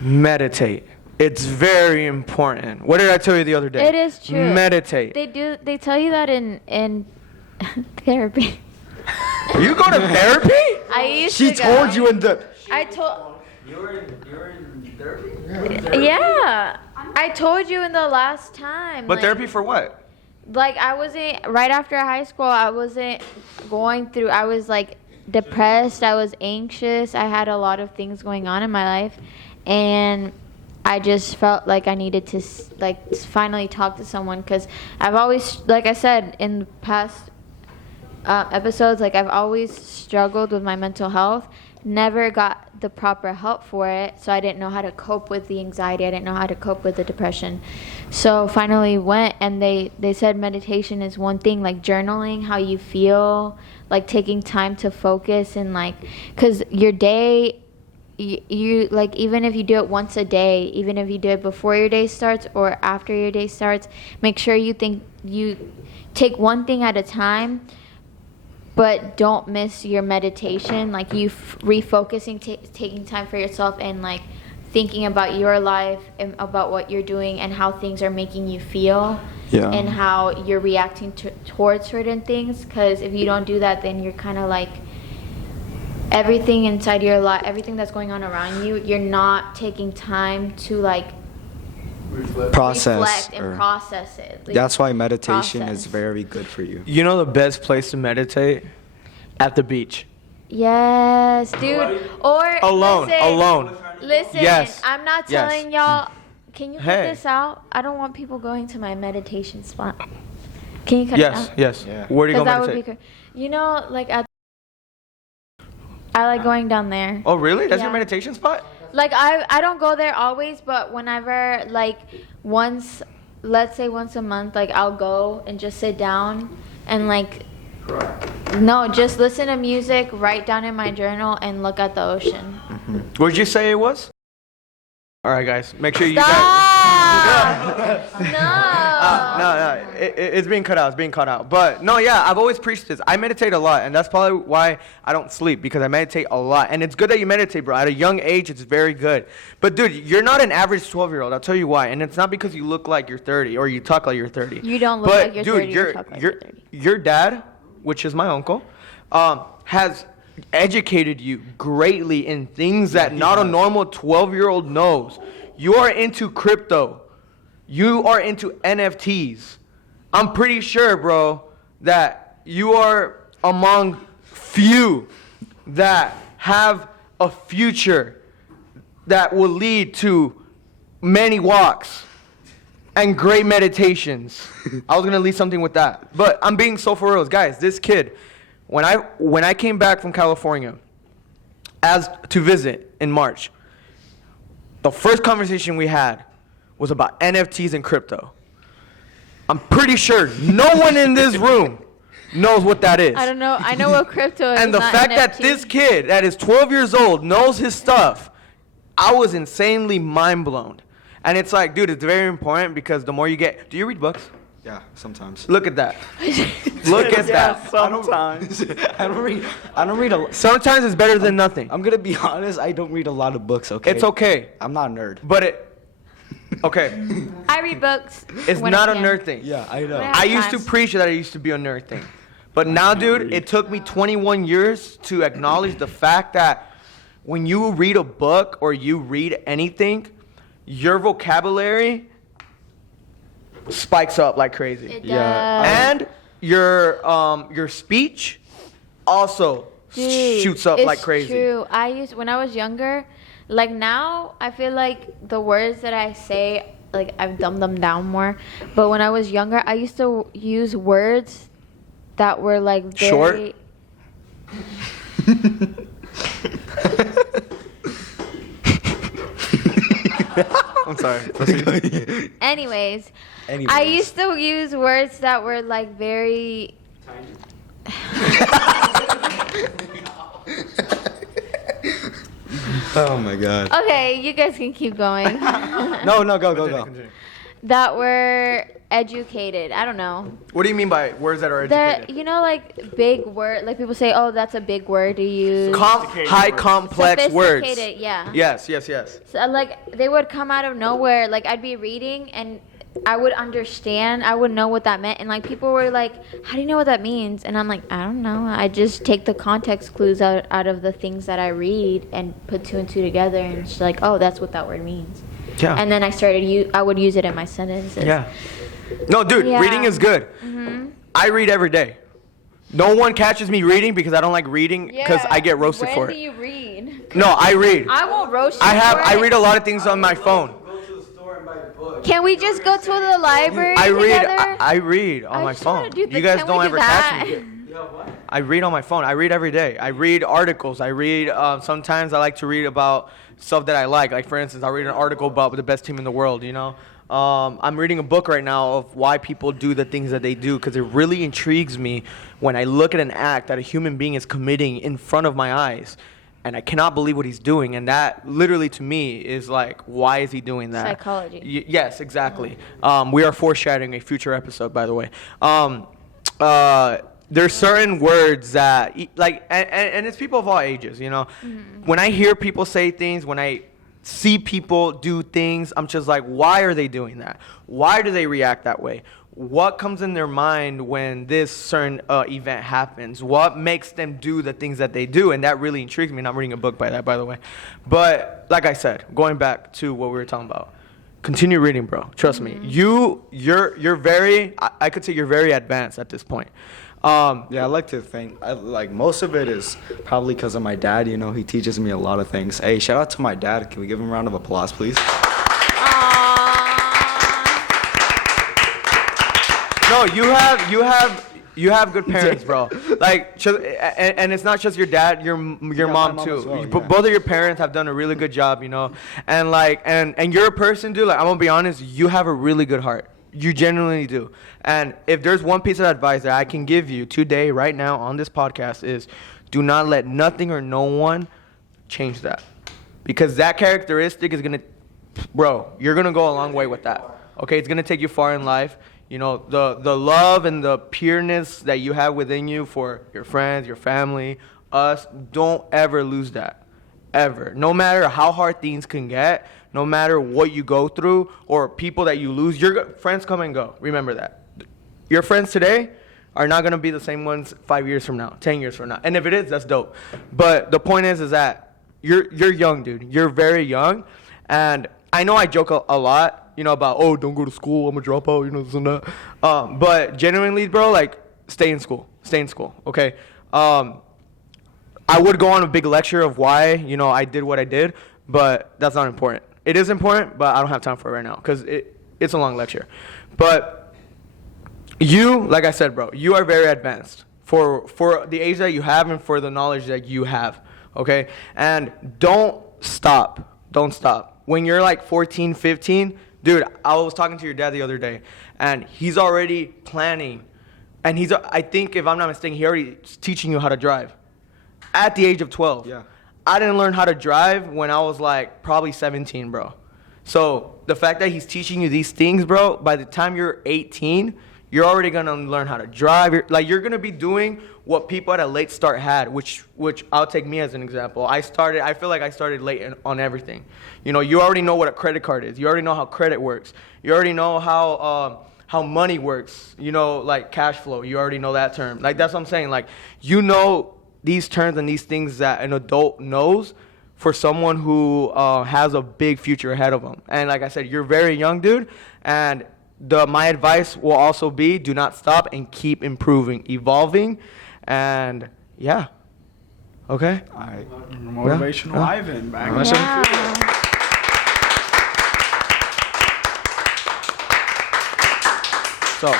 Meditate. It's very important. What did I tell you the other day? It is true. Meditate. They tell you that in therapy. You go to therapy? I used She to go. told you in the... I told. You were in therapy? Yeah. I told you in the last time. But like, therapy for what? Like, I wasn't, right after high school, I wasn't going through, I was like depressed, I was anxious, I had a lot of things going on in my life, and I just felt like I needed to finally talk to someone, because I've always, like I said in past episodes, like I've always struggled with my mental health, never got the proper help for it, so I didn't know how to cope with the anxiety, I didn't know how to cope with the depression. So finally went, and they said meditation is one thing, like journaling how you feel, like taking time to focus, and like, because your day, you like, even if you do it once a day, even if you do it before your day starts or after your day starts, make sure you take one thing at a time, but don't miss your meditation, like you refocusing, taking time for yourself, and like thinking about your life and about what you're doing and how things are making you feel, and how you're reacting towards certain things. Because if you don't do that, then you're kind of like, everything inside your life, everything that's going on around you, you're not taking time to like reflect and process it. Like, that's why meditation is very good for you. You know the best place to meditate? At the beach. Yes, dude. Or Alone. Listen, Yes. I'm not Yes. telling y'all. Can you cut Hey. this out? I don't want people going to my meditation spot. Can you cut it out? Yes. Yeah. Where do you go Because that would be meditate? You know, like I like going down there. Oh, really? That's your Yeah. meditation spot? Like I don't go there always, but whenever, like let's say once a month, like I'll go and just sit down and like, no, just listen to music, write down in my journal, and look at the ocean. Where'd you say it was? All right, guys. Make sure you guys... Stop! No. It's being cut out. It's being cut out. But no, yeah, I've always preached this. I meditate a lot, and that's probably why I don't sleep, because I meditate a lot. And it's good that you meditate, bro. At a young age, it's very good. But dude, you're not an average 12-year-old. I'll tell you why. And it's not because you look like you're 30 or you talk like you're 30. You don't look like you're 30. You talk like you're 30. Your dad, which is my uncle, has educated you greatly in things that not a normal 12-year-old knows. You are into crypto. You are into NFTs. I'm pretty sure, bro, that you are among few that have a future that will lead to many walks. and great meditations. I was gonna leave something with that, but I'm being so for real, guys. This kid, when I came back from California, as to visit in March, the first conversation we had was about NFTs and crypto. I'm pretty sure no one in this room knows what that is. I don't know. I know what crypto is. And the not fact that NFT. this kid that is 12 years old knows his stuff, I was insanely mind blown. And it's like, dude, it's very important because the more you get. Do you read books? Yeah, sometimes. Look at that. Look at that. Sometimes. I don't read a. Sometimes it's better than nothing. I'm gonna be honest. I don't read a lot of books. Okay. It's okay. I'm not a nerd. But okay. I read books. It's when not I a can. nerd thing. Yeah, I know. When I used to Times. preach that it used to be a nerd thing. But now, dude, it took me 21 years to acknowledge the fact that when you read a book or you read anything, your vocabulary spikes up like crazy. It Yeah. does. And your speech also Dude, shoots up it's like crazy. True. When I was younger, like now, I feel like the words that I say, like I've dumbed them down more. But when I was younger, I used to use words that were like very. Short? I'm sorry. Anyways, I used to use words that were like very. Oh my god. Okay, you guys can keep going. No, go. That were educated. I don't know. What do you mean by words that are They're, educated? you know, like big word. Like people say, "Oh, that's a big word to use." High complex words. Sophisticated, yeah. Yes. So, like they would come out of nowhere. Like I'd be reading and I would understand. I would know what that meant. And like people were like, "How do you know what that means?" And I'm like, "I don't know. I just take the context clues out of the things that I read and put two and two together, and it's like, oh, that's what that word means." Yeah. And then I would use it in my sentences. Yeah. No, dude, Yeah. reading is good. I read every day. No one catches me reading because I don't like reading because I get roasted for When it. do you read? No, I read. I won't roast you. I for read it. a lot of things on my phone. Go to the store and buy books. Can we just go to the library I read. together? I read on I my just wanna phone. do You the- guys can we don't do ever that? catch me. I read on my phone. I read every day. I read articles. I read. Sometimes I like to read about stuff that I like. Like for instance, I read an article about the best team in the world. You know. I'm reading a book right now of why people do the things that they do because it really intrigues me when I look at an act that a human being is committing in front of my eyes. And I cannot believe what he's doing. And that literally to me is like, why is he doing that? Psychology. Yes, exactly. We are foreshadowing a future episode, by the way. There's certain words that, like, and it's people of all ages, you know. When I hear people say things, when I see people do things, I'm just like, why are they doing that? Why do they react that way? What comes in their mind when this certain event happens? What makes them do the things that they do? And that really intrigues me. And I'm reading a book by that, by the way. But like I said, going back to what we were talking about, continue reading, bro. Trust me. You're very, I could say you're very advanced at this point. Yeah, I like to think. Like most of it is probably because of my dad. You know, he teaches me a lot of things. Hey, shout out to my dad. Can we give him a round of applause, please? No, you have good parents, bro. Like, and it's not just your dad, your mom my mom too. as well, yeah. Both of your parents have done a really good job, you know. And like, and you're a person, dude. Like, I'm gonna be honest, you have a really good heart. You genuinely do. And if there's one piece of advice that I can give you today, right now, on this podcast is do not let nothing or no one change that. Because that characteristic is going to, bro, you're going to go a long way with that. Okay? It's going to take you far in life. You know, the love and the pureness that you have within you for your friends, your family, us, don't ever lose that. Ever. No matter how hard things can get, no matter what you go through or people that you lose, your friends come and go. Remember that. Your friends today are not going to be the same ones 5 years from now, 10 years from now. And if it is, that's dope. But the point is that you're young, dude. You're very young. And I know I joke a lot, you know, about, oh, don't go to school, I'm a dropout, you know, this and that. But genuinely, bro, like, stay in school. Stay in school, okay? I would go on a big lecture of why, you know, I did what I did, but that's not important. It is important, but I don't have time for it right now because it's a long lecture. But you, like I said, bro, you are very advanced for the age that you have and for the knowledge that you have, okay? And don't stop. Don't stop. When you're like 14, 15, dude, I was talking to your dad the other day, and he's already planning. And I think, if I'm not mistaken, he already is teaching you how to drive at the age of 12. Yeah. I didn't learn how to drive when I was like probably 17, bro. So the fact that he's teaching you these things, bro, by the time you're 18, you're already gonna learn how to drive. You're gonna be doing what people at a late start had, which I'll take me as an example. I feel like I started late on everything. You know, you already know what a credit card is. You already know how credit works. You already know how money works. You know, like cash flow. You already know that term. Like, that's what I'm saying. Like, you know these terms and these things that an adult knows for someone who has a big future ahead of them. And like I said, you're very young, dude. And my advice will also be, do not stop and keep improving, evolving, and yeah. Okay? All right. Motivational Yeah. Ivan back. Yeah. So,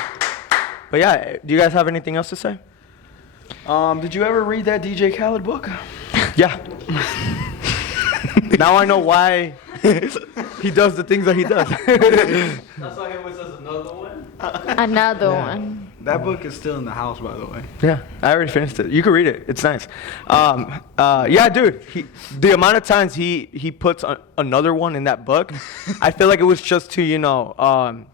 but yeah, do you guys have anything else to say? Did you ever read that DJ Khaled book? Yeah. Now I know why he does the things that he does. That's why he always says another one. Another one. That book is still in the house, by the way. Yeah, I already finished it. You can read it. It's nice. Yeah, dude. The amount of times he puts another one in that book, I feel like it was just to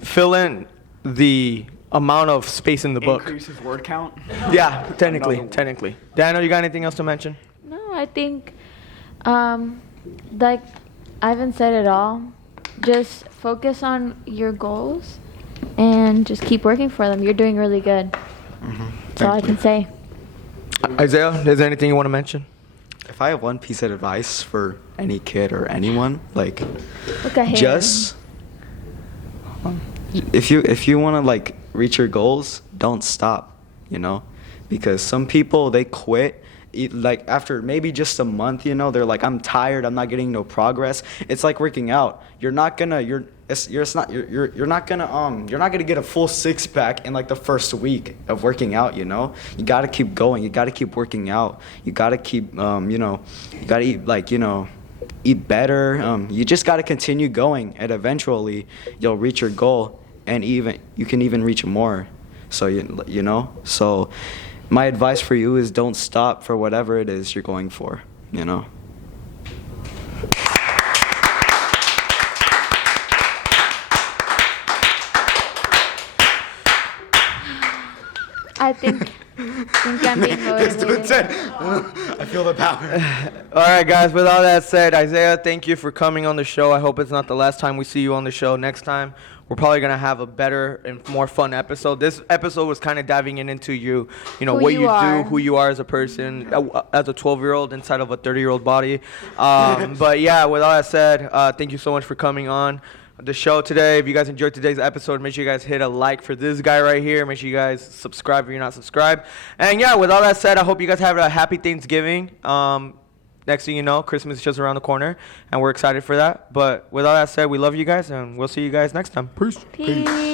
fill in the amount of space in the book. Increase his word count. Yeah, technically. Daniel, you got anything else to mention? No, I think, like Ivan said it all. Just focus on your goals and just keep working for them. You're doing really good. That's all I can say. Isaiah, is there anything you want to mention? If I have one piece of advice for any kid or anyone, like, Look at him. just if you want to like reach your goals, don't stop, because some people, they quit like after maybe just a month. They're like, I'm tired, I'm not getting no progress. It's like working out. You're not gonna get a full six-pack in like the first week of working out. You gotta keep going, you gotta keep working out, you gotta keep you gotta eat better. You just gotta continue going, and eventually you'll reach your goal, and you can even reach more. So so my advice for you is, don't stop for whatever it is you're going for. I think I'm being motivated. I feel the power. All right, guys, with all that said, Isaiah, thank you for coming on the show. I hope it's not the last time we see you on the show. Next time, we're probably going to have a better and more fun episode. This episode was kind of diving into you, what you do, who you are as a person, as a 12-year-old inside of a 30-year-old body. But yeah, with all that said, thank you so much for coming on the show today. If you guys enjoyed today's episode, make sure you guys hit a like for this guy right here. Make sure you guys subscribe if you're not subscribed. And yeah, with all that said, I hope you guys have a happy Thanksgiving. Next thing you know, Christmas is just around the corner, and we're excited for that. But with all that said, we love you guys, and we'll see you guys next time. Peace. Peace.